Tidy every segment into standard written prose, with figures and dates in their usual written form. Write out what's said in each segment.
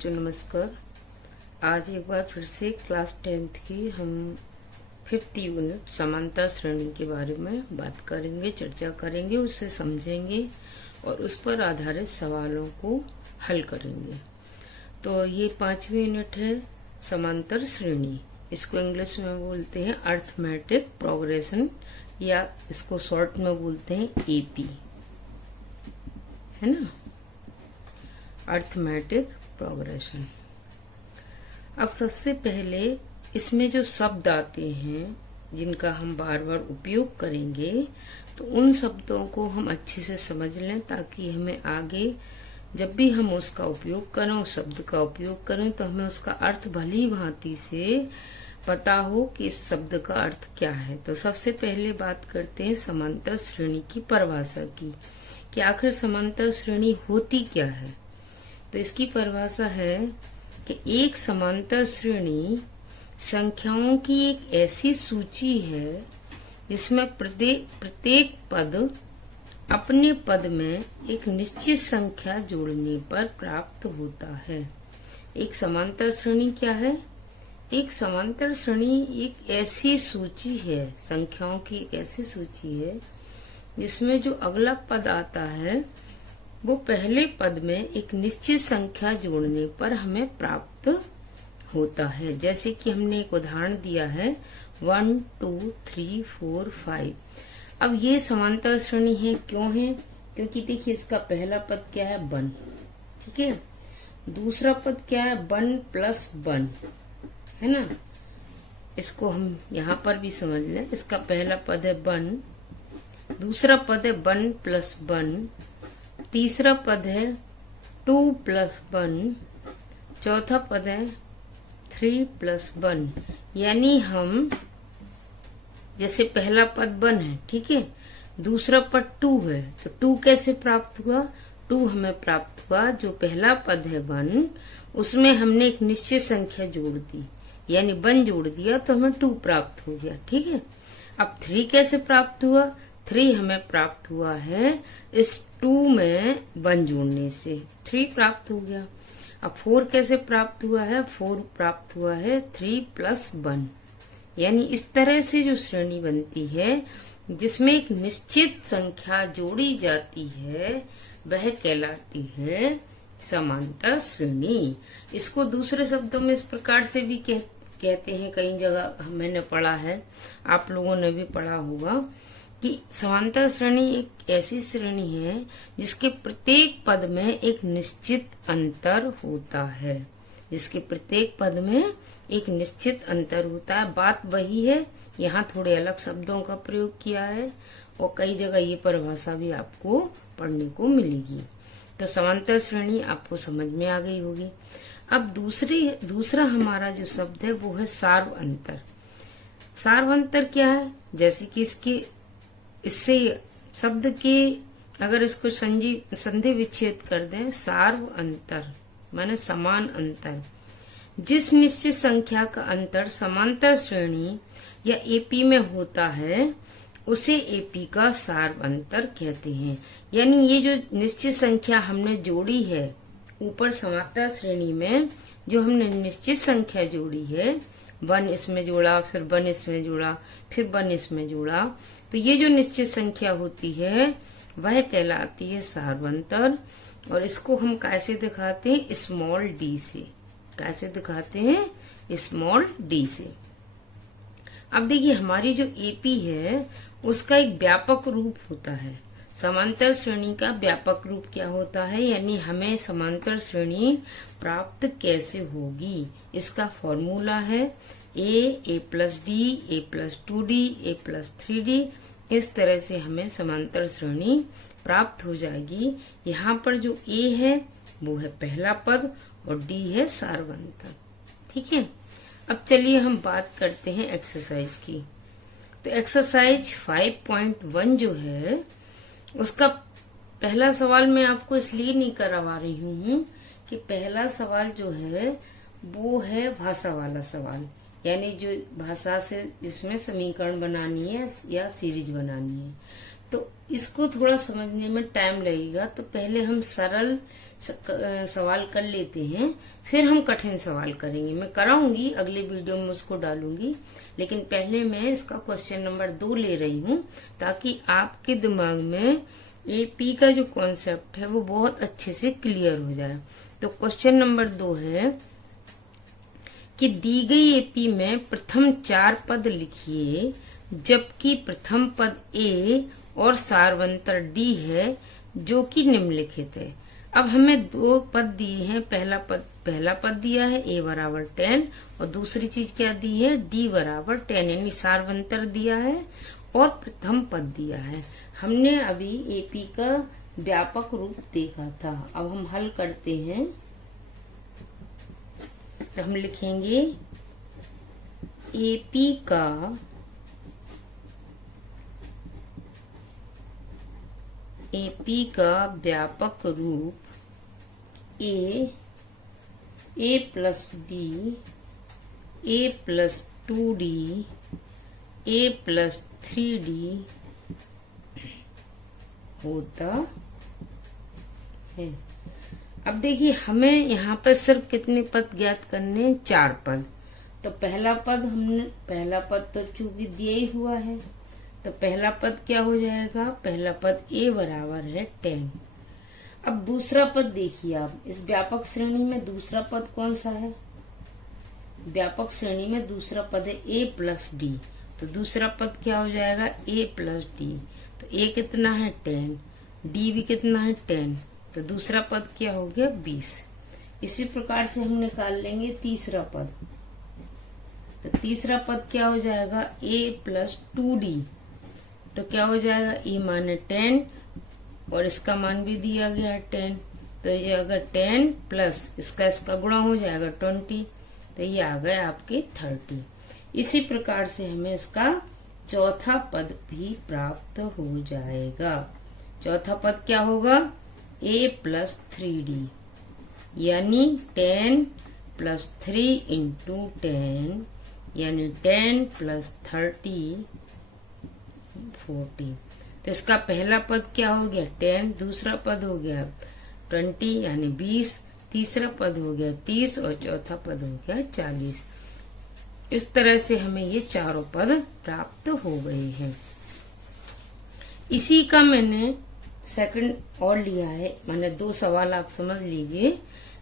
बच्चों नमस्कार। आज एक बार फिर से क्लास 10th की हम 5th यूनिट समांतर श्रेणी के बारे में बात करेंगे, चर्चा करेंगे, उसे समझेंगे और उस पर आधारित सवालों को हल करेंगे। तो ये 5वीं यूनिट है समांतर श्रेणी। इसको इंग्लिश में बोलते हैं अर्थमेटिक प्रोग्रेशन या इसको शॉर्ट में बोलते हैं एपी, है ना, अर्थमेटिक प्रोग्रेशन। अब सबसे पहले इसमें जो शब्द आते हैं जिनका हम बार बार उपयोग करेंगे, तो उन शब्दों को हम अच्छे से समझ लें ताकि हमें आगे जब भी हम उसका उपयोग करें, उस शब्द का उपयोग करें, तो हमें उसका अर्थ भली भांति से पता हो कि इस शब्द का अर्थ क्या है। तो सबसे पहले बात करते हैं समांतर श्रेणी की परिभाषा की कि आखिर समांतर श्रेणी होती क्या है। तो इसकी परिभाषा है कि एक समांतर श्रेणी संख्याओं की एक ऐसी सूची है जिसमें प्रत्येक पद अपने पद में एक निश्चित संख्या जोड़ने पर प्राप्त होता है। एक समांतर श्रेणी क्या है? एक समांतर श्रेणी एक ऐसी सूची है, संख्याओं की एक ऐसी सूची है जिसमें जो अगला पद आता है वो पहले पद में एक निश्चित संख्या जोड़ने पर हमें प्राप्त होता है। जैसे कि हमने एक उदाहरण दिया है 1 2 3 4 5। अब ये समांतर श्रेणी है, क्यों है? क्योंकि देखिए इसका पहला पद क्या है? 1, ठीक है। दूसरा पद क्या है? 1 + 1, है ना। इसको हम यहाँ पर भी समझ लें। इसका पहला पद है 1, दूसरा पद है 1 + 1, तीसरा पद है 2 + 1, चौथा पद है 3 + 1। यानी हम जैसे पहला पद 1 है, ठीक है, दूसरा पद 2 है, तो 2 कैसे प्राप्त हुआ? 2 हमें प्राप्त हुआ जो पहला पद है 1, उसमें हमने एक निश्चित संख्या जोड़ दी, यानी 1 जोड़ दिया तो हमें 2 प्राप्त हो गया, ठीक है। अब 3 कैसे प्राप्त हुआ? 3 हमें प्राप्त हुआ है इस 2 में 1 जोड़ने से, 3 प्राप्त हो गया। अब 4 कैसे प्राप्त हुआ है? 4 प्राप्त हुआ है 3 + 1। यानी इस तरह से जो श्रेणी बनती है जिसमें एक निश्चित संख्या जोड़ी जाती है वह कहलाती है समांतर श्रेणी। इसको दूसरे शब्दों में इस प्रकार से भी कहते हैं, कई जगह मैंने पढ़ा है, आप लोगों ने भी पढ़ा होगा कि समांतर श्रेणी एक ऐसी श्रेणी है जिसके प्रत्येक पद में एक निश्चित अंतर होता है, जिसके प्रत्येक पद में एक निश्चित अंतर होता है। बात वही है, यहाँ थोड़े अलग शब्दों का प्रयोग किया है और कई जगह ये परिभाषा भी आपको पढ़ने को मिलेगी। तो समांतर श्रेणी आपको समझ में आ गई होगी। अब दूसरा हमारा जो शब्द है वो है सार्व अंतर। सार्व अंतर क्या है? जैसे कि इससे शब्द के अगर इसको संधि विच्छेद कर दें, सार्व अंतर माने समान अंतर। जिस निश्चित संख्या का अंतर समांतर श्रेणी या एपी में होता है उसे एपी का सार्व अंतर कहते हैं। यानी ये जो निश्चित संख्या हमने जोड़ी है ऊपर समांतर श्रेणी में, जो हमने निश्चित संख्या जोड़ी है, 1 इसमें जोड़ा, फिर 1 इसमें जोड़ा, फिर 1 इसमें जोड़ा, तो ये जो निश्चित संख्या होती है वह कहलाती है सार्व अंतर। और इसको हम कैसे दिखाते हैं? स्मॉल डी से। कैसे दिखाते हैं? स्मॉल डी से। अब देखिए हमारी जो एपी है उसका एक व्यापक रूप होता है। समांतर श्रेणी का व्यापक रूप क्या होता है? यानी हमें समांतर श्रेणी प्राप्त कैसे होगी, इसका फॉर्मूला है a + d, a + 2d, a + 3d। इस तरह से हमें समांतर श्रेणी प्राप्त हो जाएगी। यहाँ पर जो a है वो है पहला पद और d है सार्व अंतर, ठीक है। अब चलिए हम बात करते हैं एक्सरसाइज की। तो एक्सरसाइज 5.1 जो है उसका पहला सवाल मैं आपको इसलिए नहीं करवा रही हूँ कि पहला सवाल जो है वो है भाषा वाला सवाल, यानी जो भाषा से जिसमें समीकरण बनानी है या सीरीज बनानी है। तो इसको थोड़ा समझने में टाइम लगेगा, तो पहले हम सरल सवाल कर लेते हैं, फिर हम कठिन सवाल करेंगे। मैं कराऊंगी, अगले वीडियो में उसको डालूंगी, लेकिन पहले मैं इसका क्वेश्चन नंबर 2 ले रही हूँ, ताकि आपके दिमाग में एपी का जो कॉन्सेप्ट है वो बहुत अच्छे से क्लियर हो जाए। तो क्वेश्चन नंबर 2 है कि दी गई एपी में प्रथम 4 पद लिखिए, जबकि प्रथम पद ए और सारवंतर डी है, जो कि निम्नलिखित है। अब हमें 2 पद दिए हैं। पहला पद दिया है ए बराबर 10, और दूसरी चीज क्या दी है, डी बराबर 10, यानी सारवंतर दिया है और प्रथम पद दिया है। हमने अभी एपी का व्यापक रूप देखा था। अब हम हल करते हैं। तो हम लिखेंगे एपी का व्यापक रूप ए प्लस बी, ए प्लस 2d, ए प्लस 3d होता है। अब देखिए, हमें यहाँ पर सिर्फ कितने पद ज्ञात करने, 4 पद। तो पहला पद तो चूंकि दिया ही हुआ है, तो पहला पद क्या हो जाएगा, पहला पद ए बराबर है 10। अब दूसरा पद देखिए आप, इस व्यापक श्रेणी में दूसरा पद कौन सा है, व्यापक श्रेणी में दूसरा पद है ए प्लस डी। तो दूसरा पद क्या हो जाएगा, ए प्लस डी। तो ए कितना है 10, डी भी कितना है 10, तो दूसरा पद क्या हो गया 20। इसी प्रकार से हम निकाल लेंगे तीसरा पद। तो तीसरा पद क्या हो जाएगा, ए प्लस 2d। तो क्या हो जाएगा, ए माने 10 और इसका मान भी दिया गया है 10। तो ये अगर 10 प्लस इसका गुणा हो जाएगा 20, तो ये आ गए आपके 30। इसी प्रकार से हमें इसका चौथा पद भी प्राप्त हो जाएगा। चौथा पद क्या होगा, a प्लस 3d, यानी 10 प्लस 3 इंटू 10, यानी 10 प्लस 30 40। तो इसका पहला पद क्या हो गया 10, दूसरा पद हो गया 20 यानी 20, तीसरा पद हो गया 30 और चौथा पद हो गया 40। इस तरह से हमें ये चारों पद प्राप्त हो गए हैं। इसी का मैंने सेकंड और लिया है, मैंने 2 सवाल आप समझ लीजिए,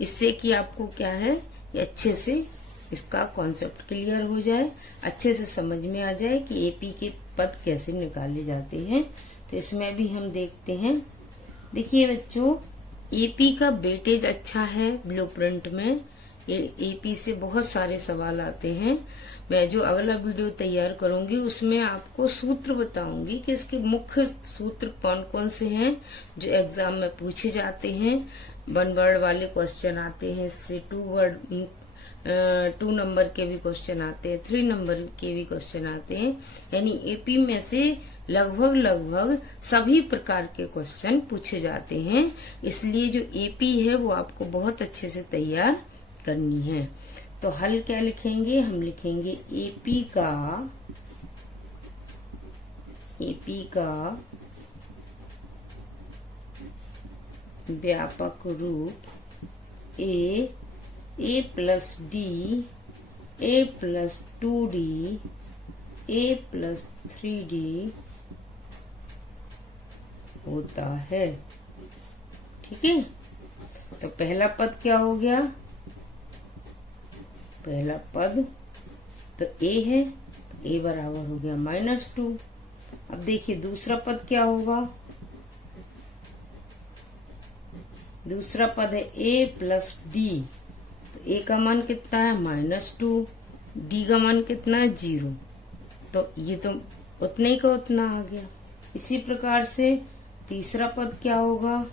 इससे कि आपको क्या है, ये अच्छे से इसका कॉन्सेप्ट क्लियर हो जाए, अच्छे से समझ में आ जाए कि एपी के पद कैसे निकाले जाते हैं। तो इसमें भी हम देखते हैं। देखिए बच्चों, एपी का वेटेज अच्छा है ब्लूप्रिंट में। एपी से बहुत सारे सवाल आते हैं। मैं जो अगला वीडियो तैयार करूंगी उसमें आपको सूत्र बताऊंगी कि इसके मुख्य सूत्र कौन कौन से हैं जो एग्जाम में पूछे जाते हैं। 1 वर्ड वाले क्वेश्चन आते हैं, इससे 2 नंबर के भी क्वेश्चन आते हैं, 3 नंबर के भी क्वेश्चन आते हैं। यानी एपी में से लगभग सभी प्रकार के क्वेश्चन पूछे जाते हैं। इसलिए जो एपी है वो आपको बहुत अच्छे से तैयार करनी है। तो हल क्या लिखेंगे, हम लिखेंगे एपी का व्यापक रूप ए प्लस डी, ए प्लस 2d, ए प्लस 3d होता है। ठीक है, तो पहला पद क्या हो गया, पहला पद तो ए है, तो ए बराबर हो गया -2। अब देखिए दूसरा पद क्या होगा, दूसरा पद है ए प्लस डी। तो ए का मान कितना है -2, डी का मान कितना है 0। तो ये तो उतने का उतना आ गया। इसी प्रकार से तीसरा पद क्या होगा,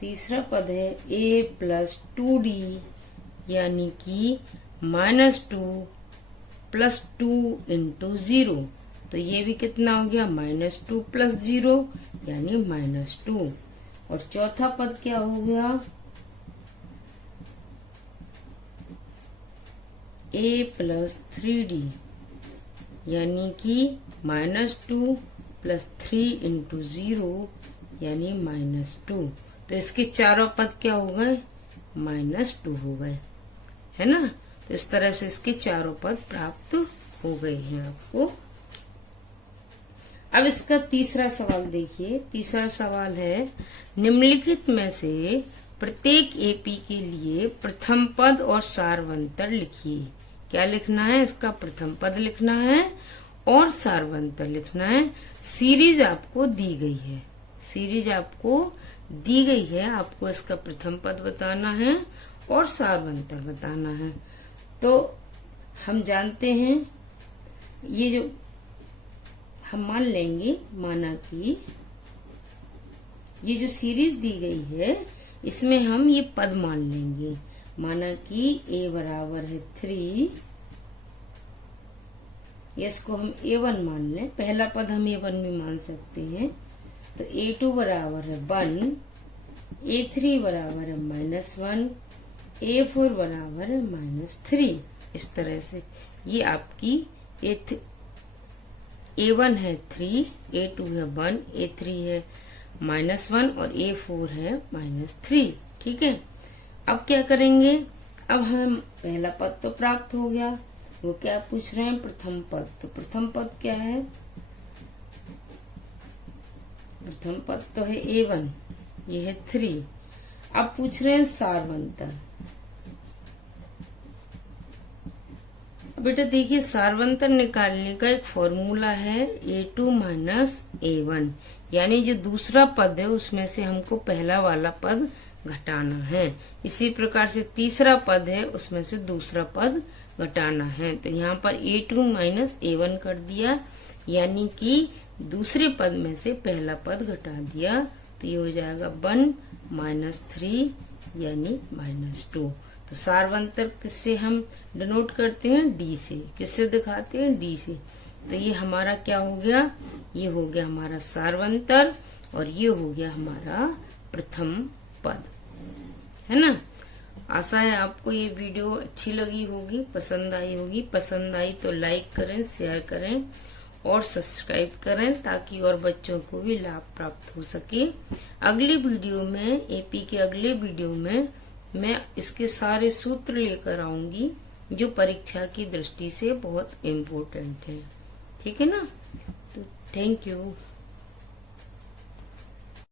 तीसरा पद है ए प्लस 2d, यानी कि -2 प्लस 2 इंटू 0। तो ये भी कितना हो गया -2 प्लस 0 यानी -2। और चौथा पद क्या हो गया, ए प्लस 3d, यानी कि -2 + 3 × 0 यानी -2। तो इसके चारों पद क्या हो गए? -2 हो गए, है ना। तो इस तरह से इसके चारों पद प्राप्त हो गए हैं आपको। अब इसका तीसरा सवाल देखिए। तीसरा सवाल है, निम्नलिखित में से प्रत्येक एपी के लिए प्रथम पद और सारवंतर लिखिए। क्या लिखना है? इसका प्रथम पद लिखना है और सारवंतर लिखना है। सीरीज आपको दी गई है, सीरीज आपको दी गई है, आपको इसका प्रथम पद बताना है और सारवंतर बताना है। तो हम जानते हैं, ये जो हम मान लेंगे, माना कि ये जो सीरीज दी गई है इसमें हम ये पद मान लेंगे। माना कि a बराबर है 3, इसको हम a1 मान लें। पहला पद हम a1 भी मान सकते हैं। तो a2 बराबर है 1, a3 बराबर है -1, a4 बराबर है -3। इस तरह से ये आपकी a1 है 3, a2 है 1, a3 है -1 और a4 है -3। ठीक है। अब क्या करेंगे? अब हम पहला पद तो प्राप्त हो गया, वो क्या पूछ रहे हैं? प्रथम पद। तो प्रथम पद क्या है? प्रथम पद तो है a1, ये है 3। अब पूछ रहे हैं सारवंतर। बेटा देखिए, सारवंतर निकालने का एक फॉर्मूला है a2 - a1, यानी जो दूसरा पद है उसमें से हमको पहला वाला पद घटाना है। इसी प्रकार से तीसरा पद है उसमें से दूसरा पद घटाना है। तो यहाँ पर a2 - a1 कर दिया, यानी कि दूसरे पद में से पहला पद घटा दिया। तो ये हो जाएगा 1 - 3 यानी -2। तो सारवंतर किससे हम डिनोट करते हैं? डी से। किससे दिखाते हैं? डी से। तो ये हमारा क्या हो गया? ये हो गया हमारा सारवंतर और ये हो गया हमारा प्रथम पद, है ना। आशा है आपको ये वीडियो अच्छी लगी होगी, पसंद आई होगी। पसंद आई तो लाइक करें, शेयर करें और सब्सक्राइब करें, ताकि और बच्चों को भी लाभ प्राप्त हो सके। अगली वीडियो में, एपी के अगले वीडियो में मैं इसके सारे सूत्र लेकर आऊंगी जो परीक्षा की दृष्टि से बहुत इम्पोर्टेंट है। ठीक है ना। तो थैंक यू।